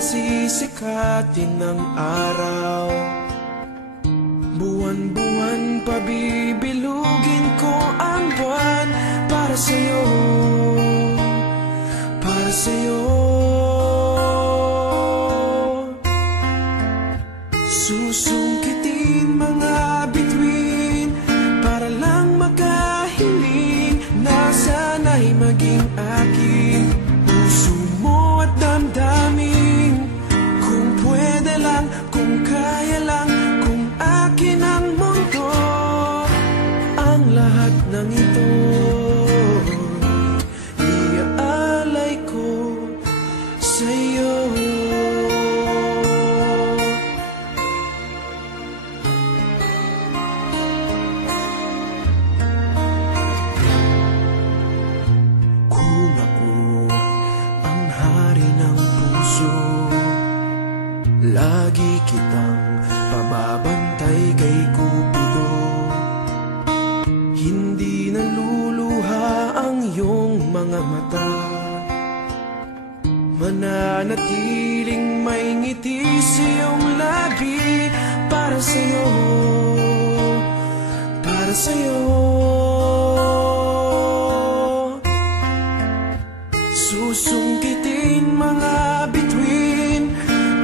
sisikatin ng araw. Buwan-buwan pabibilugin ko ang buwan para sa'yo, para sa'yo. Susungkitin mga bituin para lang makahiling na sana'y maging akin. Puso mo at damdamin, kung pwede lang, kung kaya lang, kung akin ang mundo. Ang lahat ng ito iaalay ko sa'yo. Kung ako ang hari ng puso, lagi kitang pababantay kay Cupido. Hindi naluluha ang iyong mga mata, mananatiling may ngiti sa iyong labi. Para sa'yo, para sa'yo. Susungkitin mga bituin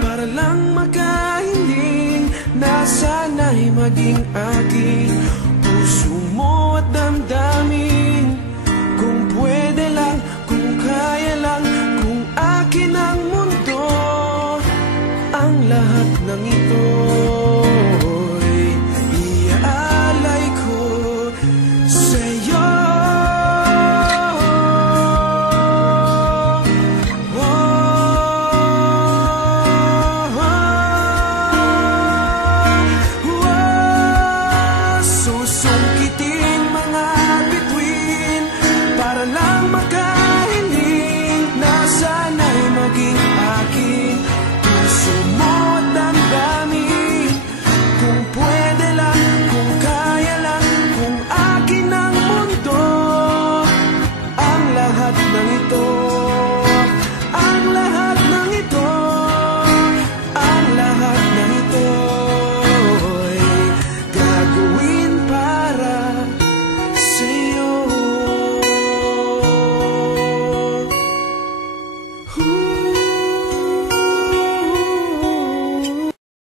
para lang makahiling na sana'y maging akin. Puso mo at damdamin, kung pwede lang, kung kaya lang, kung akin ang mundo. Ang lahat ng ito